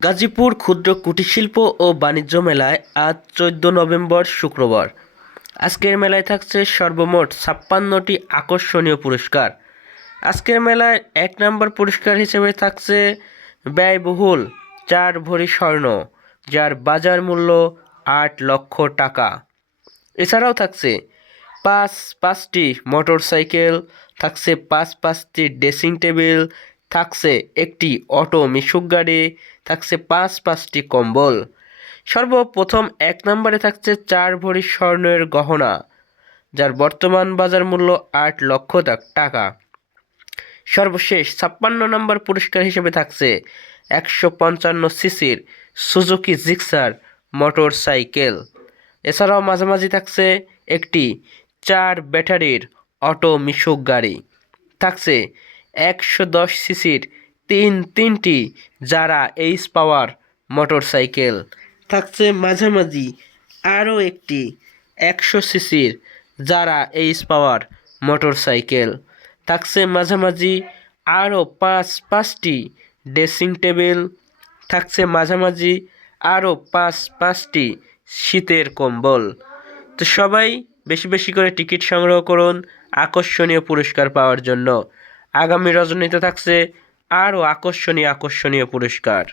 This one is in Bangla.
গাজীপুর ক্ষুদ্র কুটিরশিল্প ও বাণিজ্য মেলায় আজ চোদ্দ নভেম্বর শুক্রবার। আজকের মেলায় থাকছে সর্বমোট ছাপ্পান্নটি আকর্ষণীয় পুরস্কার। আজকের মেলায় এক নম্বর পুরস্কার হিসেবে থাকছে ব্যয়বহুল চার ভরি স্বর্ণ, যার বাজার মূল্য আট লক্ষ টাকা। এছাড়াও থাকছে পাঁচ পাঁচটি মোটরসাইকেল, থাকছে পাঁচ পাঁচটি ড্রেসিং টেবিল থাকছে একটি অটো মিশুক গাড়ি, থাকছে পাঁচ পাঁচটি কম্বল। সর্বপ্রথম এক নম্বরে থাকছে চার ভরি স্বর্ণের গহনা, যার বর্তমান বাজার মূল্য আট লক্ষ টাকা। সর্বশেষ ছাপ্পান্ন নম্বর পুরস্কার হিসেবে থাকছে একশো পঞ্চান্ন সিসির সুজুকি জিক্সার মোটর সাইকেল এছাড়াও মাঝামাঝি থাকছে একটি চার ব্যাটারির অটো মিশুক গাড়ি। থাকছে একশো দশ সিসির তিন তিনটি যারা এইচ পাওয়ার মোটর সাইকেল থাকছে মাঝামাঝি আরও একটি একশো সিসির যারা এইচ পাওয়ার মোটর সাইকেল থাকছে মাঝামাঝি আরও পাঁচ, পাঁচটি ড্রেসিং টেবিল। থাকছে মাঝামাঝি আরও পাঁচ, পাঁচটি শীতের কম্বল। তো সবাই বেশি বেশি করে টিকিট সংগ্রহ করুন, আকর্ষণীয় পুরস্কার পাওয়ার জন্য। আগামী রজনীতে থাকছে আরও আকর্ষণীয় আকর্ষণীয় পুরস্কার।